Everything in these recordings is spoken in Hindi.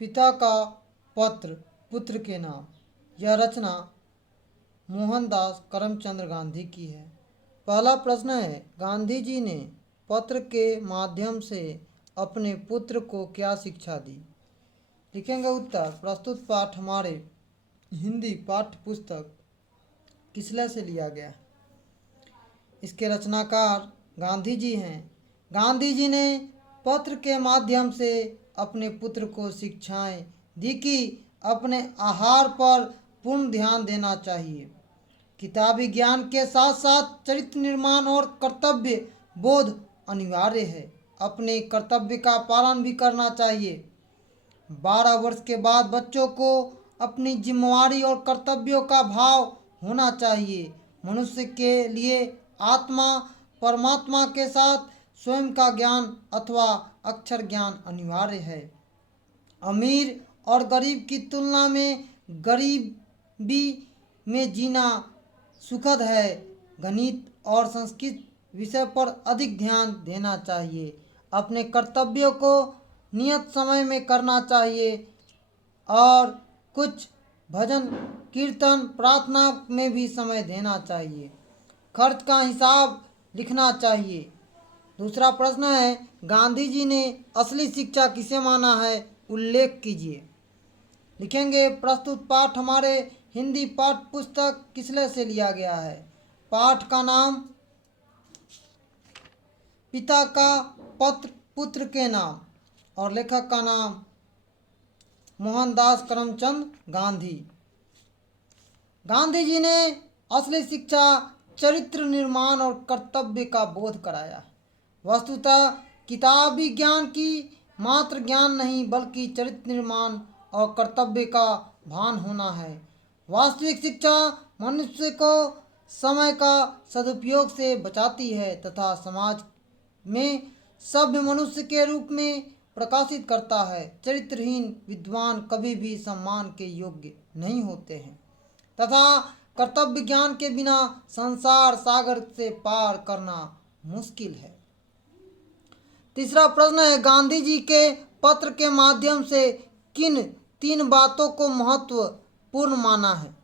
पिता का पत्र पुत्र के नाम। यह रचना मोहनदास करमचंद गांधी की है। पहला प्रश्न है, गांधी जी ने पत्र के माध्यम से अपने पुत्र को क्या शिक्षा दी? लिखेंगे उत्तर। प्रस्तुत पाठ हमारे हिंदी पाठ्य पुस्तक किसले से लिया गया? इसके रचनाकार गांधी जी हैं। गांधी जी ने पत्र के माध्यम से अपने पुत्र को शिक्षाएं दी कि अपने आहार पर पूर्ण ध्यान देना चाहिए। किताबी ज्ञान के साथ साथ चरित्र निर्माण और कर्तव्य बोध अनिवार्य है। अपने कर्तव्य का पालन भी करना चाहिए। 12 वर्ष के बाद बच्चों को अपनी जिम्मेवारी और कर्तव्यों का भाव होना चाहिए। मनुष्य के लिए आत्मा परमात्मा के साथ स्वयं का ज्ञान अथवा अक्षर ज्ञान अनिवार्य है। अमीर और गरीब की तुलना में गरीबी में जीना सुखद है। गणित और संस्कृत विषय पर अधिक ध्यान देना चाहिए। अपने कर्तव्यों को नियत समय में करना चाहिए और कुछ भजन कीर्तन प्रार्थना में भी समय देना चाहिए। खर्च का हिसाब लिखना चाहिए। दूसरा प्रश्न है, गांधी जी ने असली शिक्षा किसे माना है? उल्लेख कीजिए। लिखेंगे। प्रस्तुत पाठ हमारे हिंदी पाठ्य पुस्तक किसले से लिया गया है? पाठ का नाम पिता का पत्र पुत्र के नाम और लेखक का नाम मोहनदास करमचंद गांधी। गांधी जी ने असली शिक्षा चरित्र निर्माण और कर्तव्य का बोध कराया। वस्तुतः किताबी ज्ञान की मात्र ज्ञान नहीं बल्कि चरित्र निर्माण और कर्तव्य का भान होना है। वास्तविक शिक्षा मनुष्य को समय का सदुपयोग से बचाती है तथा समाज में सभ्य मनुष्य के रूप में प्रकाशित करता है। चरित्रहीन विद्वान कभी भी सम्मान के योग्य नहीं होते हैं तथा कर्तव्य ज्ञान के बिना संसार सागर से पार करना मुश्किल है। तीसरा प्रश्न है, गांधी जी के पत्र के माध्यम से किन 3 बातों को महत्वपूर्ण माना है?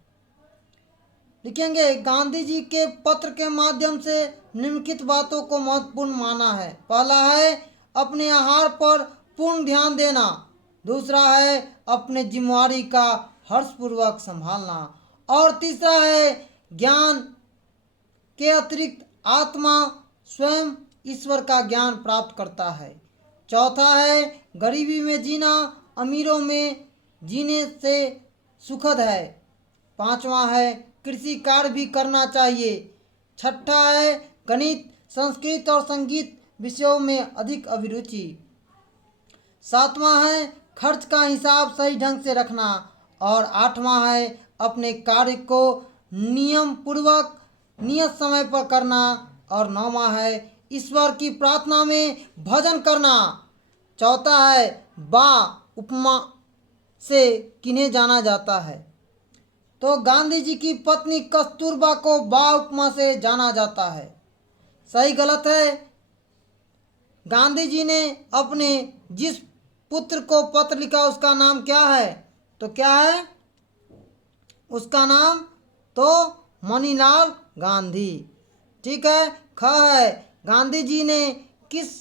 लिखेंगे। गांधी जी के पत्र के माध्यम से निम्नलिखित बातों को महत्वपूर्ण माना है। पहला है अपने आहार पर पूर्ण ध्यान देना। दूसरा है अपने जिम्मेवारी का हर्षपूर्वक संभालना और तीसरा है ज्ञान के अतिरिक्त आत्मा स्वयं ईश्वर का ज्ञान प्राप्त करता है। चौथा है गरीबी में जीना अमीरों में जीने से सुखद है। पांचवा है कृषि कार्य भी करना चाहिए। छठा है गणित संस्कृत और संगीत विषयों में अधिक अभिरुचि। सातवां है खर्च का हिसाब सही ढंग से रखना और आठवां है अपने कार्य को नियम पूर्वक नियत समय पर करना और नौवां है ईश्वर की प्रार्थना में भजन करना। चौथा है बा उपमा से किन्हें जाना जाता है? तो गांधी जी की पत्नी कस्तूरबा को बा उपमा से जाना जाता है। सही गलत है? गांधी जी ने अपने जिस पुत्र को पत्र लिखा उसका नाम क्या है? तो क्या है उसका नाम? तो मनीलाल गांधी। ठीक है। ख है गांधी जी ने किस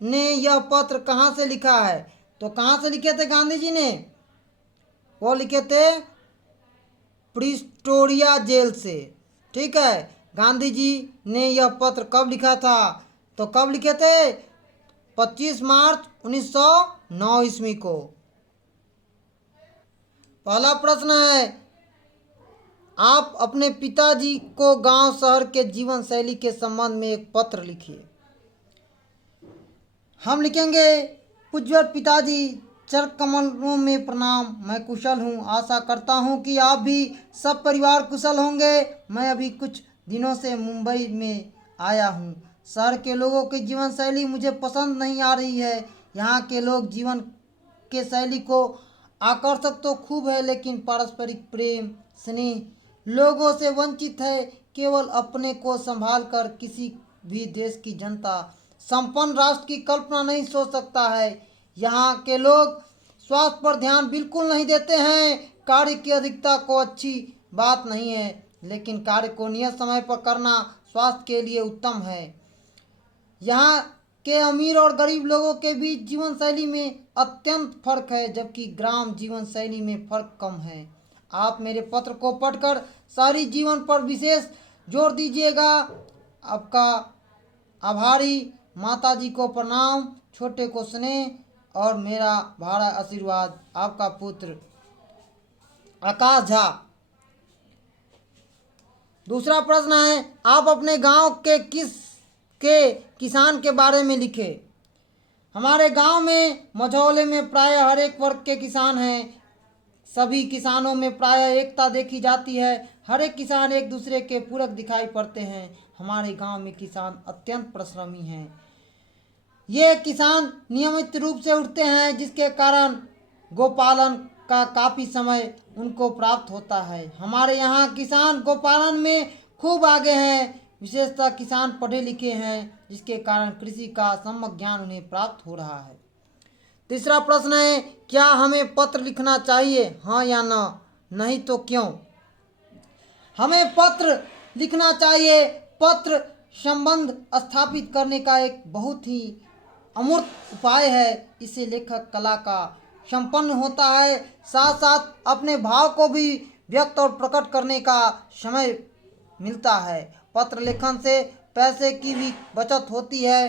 ने यह पत्र कहाँ से लिखा है? तो कहाँ से लिखे थे गांधी जी ने? वो लिखे थे प्रिस्टोरिया जेल से। ठीक है। गांधी जी ने यह पत्र कब लिखा था? तो कब लिखे थे? 25 मार्च 1909 ईस्वी को। पहला प्रश्न है, आप अपने पिताजी को गांव शहर के जीवन शैली के संबंध में एक पत्र लिखिए। हम लिखेंगे। पूज्य पिताजी, चर कमलों में प्रणाम। मैं कुशल हूँ। आशा करता हूँ कि आप भी सब परिवार कुशल होंगे। मैं अभी कुछ दिनों से मुंबई में आया हूँ। शहर के लोगों की जीवन शैली मुझे पसंद नहीं आ रही है। यहाँ के लोग जीवन के शैली को आकर्षक तो खूब है लेकिन पारस्परिक प्रेम स्नेह लोगों से वंचित है। केवल अपने को संभाल कर किसी भी देश की जनता संपन्न राष्ट्र की कल्पना नहीं सोच सकता है। यहाँ के लोग स्वास्थ्य पर ध्यान बिल्कुल नहीं देते हैं। कार्य की अधिकता को अच्छी बात नहीं है, लेकिन कार्य को नियत समय पर करना स्वास्थ्य के लिए उत्तम है। यहाँ के अमीर और गरीब लोगों के बीच जीवन शैली में अत्यंत फर्क है, जबकि ग्राम जीवन शैली में फर्क कम है। आप मेरे पत्र को पढ़कर शहरी जीवन पर विशेष जोर दीजिएगा। आपका आभारी। माताजी को प्रणाम, छोटे को स्नेह और मेरा भाड़ा आशीर्वाद। आपका पुत्र आकाश झा। दूसरा प्रश्न है, आप अपने गांव के किसान के बारे में लिखें। हमारे गांव में मझौले में प्राय हर एक वर्ग के किसान हैं। सभी किसानों में प्राय एकता देखी जाती है। हर एक किसान एक दूसरे के पूरक दिखाई पड़ते हैं। हमारे गांव में किसान अत्यंत परिश्रमी हैं। ये किसान नियमित रूप से उठते हैं, जिसके कारण गोपालन का काफ़ी समय उनको प्राप्त होता है। हमारे यहाँ किसान गोपालन में खूब आगे हैं। विशेषतः किसान पढ़े लिखे हैं, जिसके कारण कृषि का सम्यक ज्ञान उन्हें प्राप्त हो रहा है। तीसरा प्रश्न है, क्या हमें पत्र लिखना चाहिए, हाँ या ना? नहीं तो क्यों? हमें पत्र लिखना चाहिए। पत्र संबंध स्थापित करने का एक बहुत ही अमूर्त उपाय है। इससे लेखक कला का संपन्न होता है, साथ साथ अपने भाव को भी व्यक्त और प्रकट करने का समय मिलता है। पत्र लेखन से पैसे की भी बचत होती है।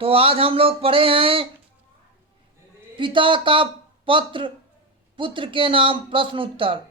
तो आज हम लोग पढ़े हैं पिता का पत्र पुत्र के नाम प्रश्न उत्तर।